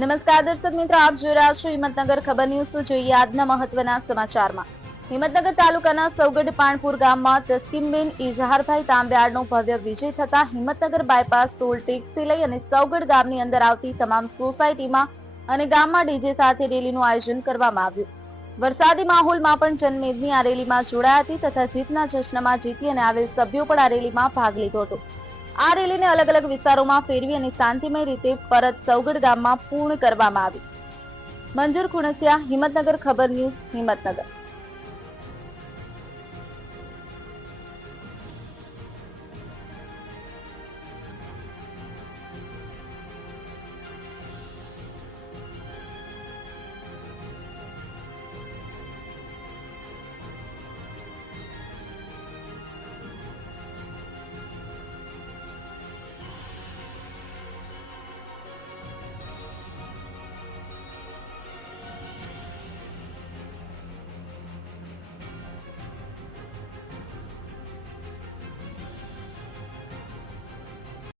નમસ્કાર દર્શક મિત્રો, આપ જોઈ રહ્યા છો હિંમતનગર ખબર ન્યૂઝ। જોઈએ આજના મહત્વના સમાચારમાં। હિંમતનગર તાલુકાના સૌગઢ પાણપુર ગામમાં તસ્કીમબેન ઇજહારભાઈ તાંબિયાડનો ભવ્ય વિજય થતા હિંમતનગર બાયપાસ ટોલ ટેક્સથી લઈ અને સૌગઢ ગામની અંદર આવતી તમામ સોસાયટીમાં અને ગામમાં ડીજે સાથે રેલીનું આયોજન કરવામાં આવ્યું। વરસાદી માહોલમાં પણ જનમેદની આ રેલીમાં જોડાયા હતી તથા જીતના જશ્નમાં જીતી અને આવેલ સભ્યો પણ આ રેલીમાં ભાગ લીધો હતો। આ રેલીને અલગ અલગ વિસ્તારોમાં ફેરવી અને શાંતિમય રીતે પરત સૌગઢ ગામમાં પૂર્ણ કરવામાં આવી। મંજૂર ખુણસિયા, હિંમતનગર ખબર ન્યૂઝ, હિંમતનગર।